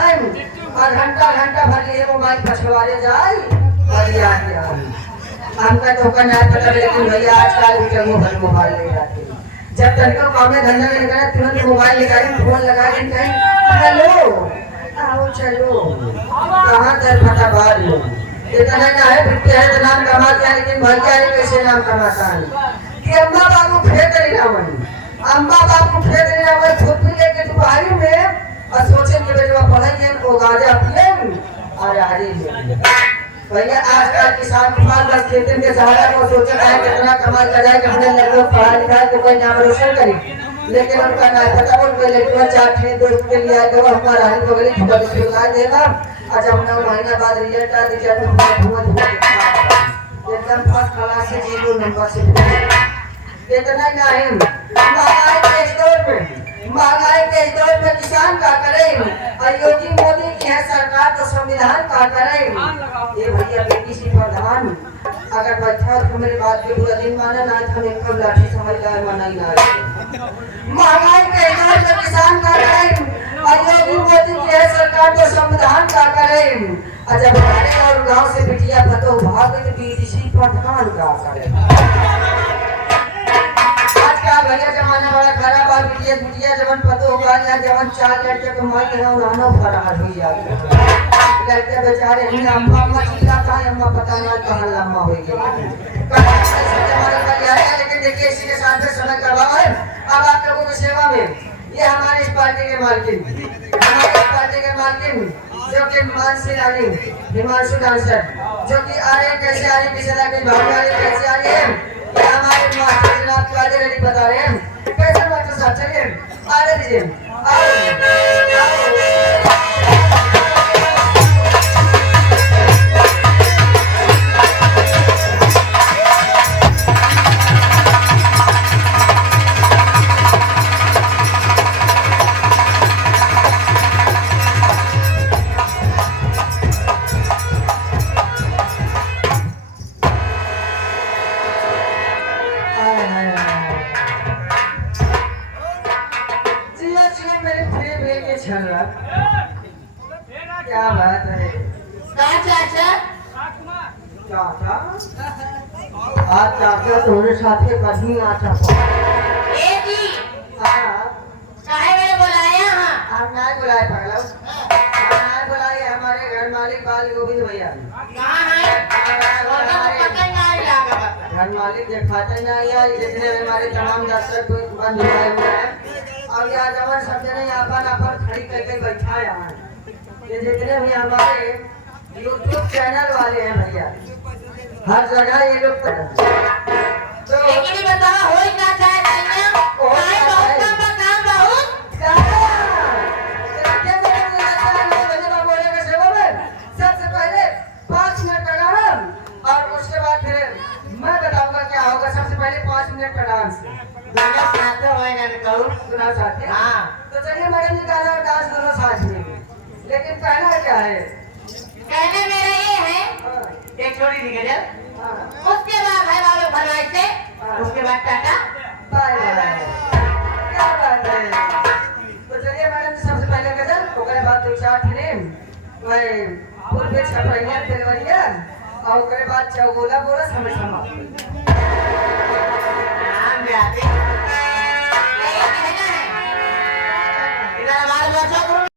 और घंटा घंटा भर लिए मोबाइल पछवारे जाए बढ़िया क्या हमका तो का नहीं पता लेकिन भैया आजकल भी लोग मोबाइल ले जाते जब तक को काम में धंधा नहीं करा तुरंत मोबाइल निकाल फोन लगा के कहीं हेलो आओ चलो कहां तक फटाफट लो इतना ना है बिकते है तो नाम कमाते हैं लेकिन भैया ने कैसे नाम कमाता है कि अम्मा बाबू फेंक नहीं रावण अम्मा बाबू फेंक नहीं रावण खुद भी लेके दुआरी में और सोचे कि बेटा पढ़ाई वो गाजा पिए और आगे भैया आजकल किसान के पास बस खेती के सहारा को सोचा है कितना कमाल कराए कि हमने लड़कों पढ़ा लिखा तो कोई नाम रोशन करे लेकिन उनका ना पता बोल कोई लड़का चाटे दोस्त के लिए आए तो हमारा हाल को गली छोटा सुना देगा आज हमने महीना बाद रिजल्ट आ दिया तो बहुत एकदम फर्स्ट क्लास से जीरो नंबर से इतना ना है महंगाई के दौर में किसान का करें और योगी मोदी की है सरकार तो संविधान का करें ये भैया बेटी सी प्रधान अगर बैठा तो मेरी बात के पूरा दिन माना ना तो हमें कब लाठी समझदार माना ही ना महंगाई के दौर में किसान का करें और योगी मोदी की है सरकार तो संविधान का करें और जब हमारे और गांव से बिटिया पतो भाग तो बेटी सी प्रधान का करें भैया जमाना बड़ा खराब आ बिटिया बिटिया जवन पतो होगा या जवन चार लड़के कमाई है उन्होंने फरार हो जाते लड़के बेचारे ही अम्मा अम्मा चिल्ला था अम्मा पता ना कहां लम्मा हो गया लेकिन देखिए इसी के साथ में समय का अभाव है अब आप लोगों की सेवा में ये हमारे इस पार्टी के मालकिन हमारे पार्टी के मालकिन जो कि मानसी रानी हिमांशु डांसर जो कि आ रहे कैसे आ रही किसी तरह की भाग आ रही कैसे आ रही है ये हमारे मास्टर जनाब को आज रेडी बता रहे हैं कैसे मास्टर साहब चलिए आ रहे दीजिए क्या बात है चाचा आज चाचा तुम्हारे साथे कहीं आता ए जी हां काहे मैंने बुलाया हां आप नहीं बुलाए पागल नहीं बुलाए हमारे घर मालिक बाल गोविंद भैया कहां है पता नहीं लगा घर मालिक दिखाते नहीं यार जितने हमारे तमाम दर्शक बंद हुए हैं और यहाँ जवान सब जने अपन खड़ी करके बैठा है ये जितने भी हमारे YouTube चैनल वाले हैं भैया हर जगह ये लोग तो लेकिन बताओ हो क्या चाहे भैया भाई बहुत काम बहुत सबसे पहले 5 मिनट का गाना और उसके बाद फिर मैं बताऊंगा क्या होगा सबसे पहले 5 मिनट का डांस दोनों साथ होए ना कहूं सुना चाहते हैं हां तो चलिए मैडम जी गाना और डांस दोनों साथ में लेकिन कहना क्या है कहना मेरा ये है एक छोड़ी दी गजल उसके बाद भाई वालों भरवाई से उसके बाद टाटा बाय बाय क्या बात है तो चलिए मैडम जी सबसे पहले गजल ओकरे बाद 2-4 फिल्म मैं फुल पे छपैया फिल्मरिया और ओकरे बाद चौगोला बोला समय समाप्त नाम भी आते नहीं कहना है इधर हमारे बच्चों को